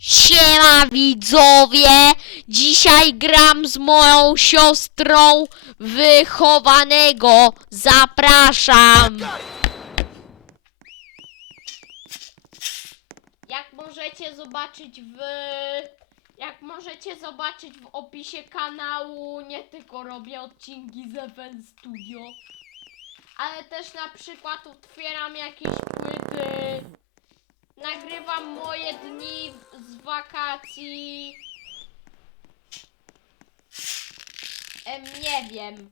Siema widzowie! Dzisiaj gram z moją siostrą wychowanego. Zapraszam! Jak możecie zobaczyć w... Jak możecie zobaczyć w opisie kanału, nie tylko robię odcinki z FL Studio, ale też na przykład otwieram jakieś płyty, nagrywam moje dni z wakacji. Em, nie wiem.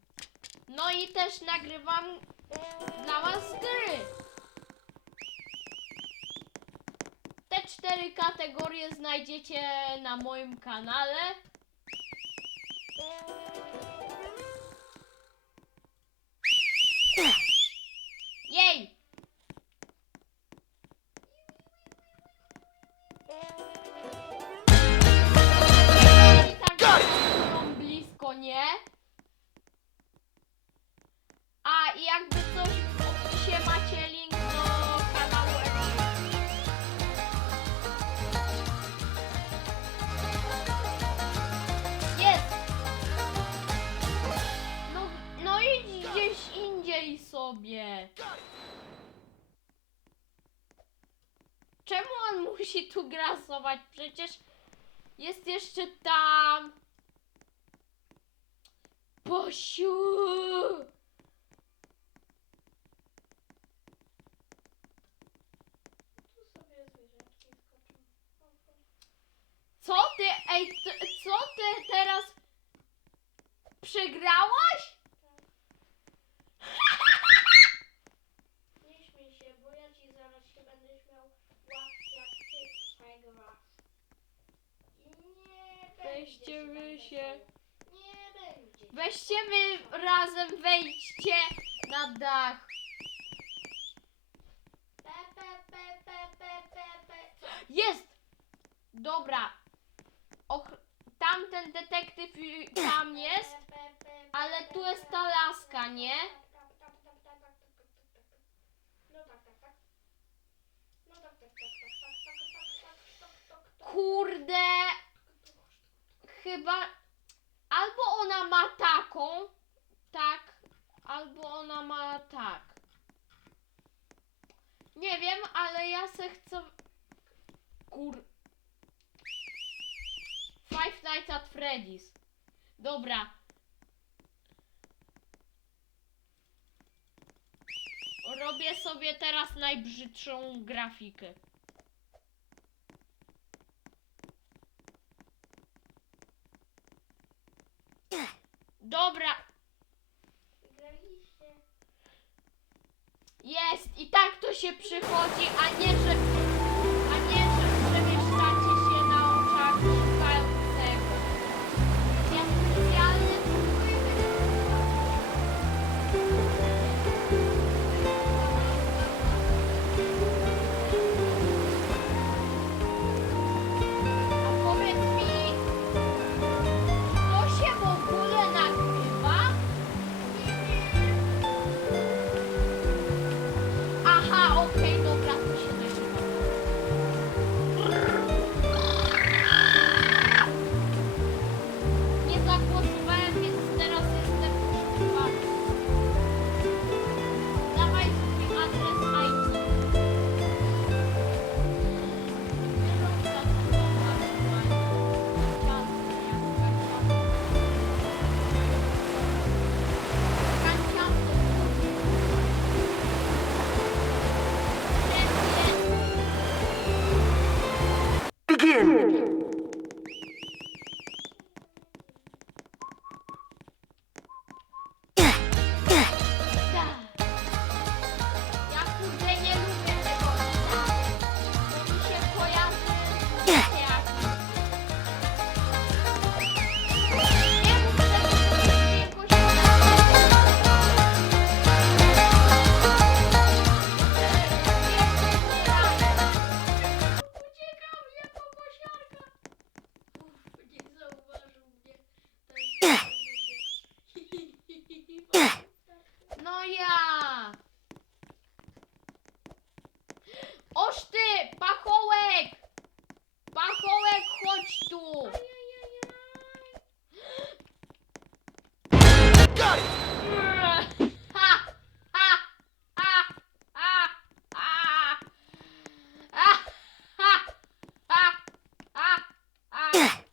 No i też nagrywam dla was gry. Te cztery kategorie znajdziecie na moim kanale. Nie? A jakby coś w opisie macie link do kanału Emi. Jest! No, no idź gdzieś indziej sobie. Czemu on musi tu grasować? Przecież jest jeszcze tam. Posiu! Co ty, ej, co ty teraz przegrałaś? Nie śmiej się, bo ja ci zaraz się będę śmiał łapki jak ty przegrasz. Nie Weźcie wy się. Weźcie my razem wejdźcie na dach. Pe, pe, pe, pe, pe, pe, pe. Jest! Dobra. Och, tamten detektyw tam jest, ale tu jest ta laska, nie? Kurde! Chyba... Albo ona ma tak taką, tak, albo ona ma tak. Nie wiem, ale ja se chcę. Kur. Five Nights at Freddy's. Dobra. Robię sobie teraz najbrzydszą grafikę. Dobra, Wygraliście. jest i tak to się przychodzi, a nie że Ugh.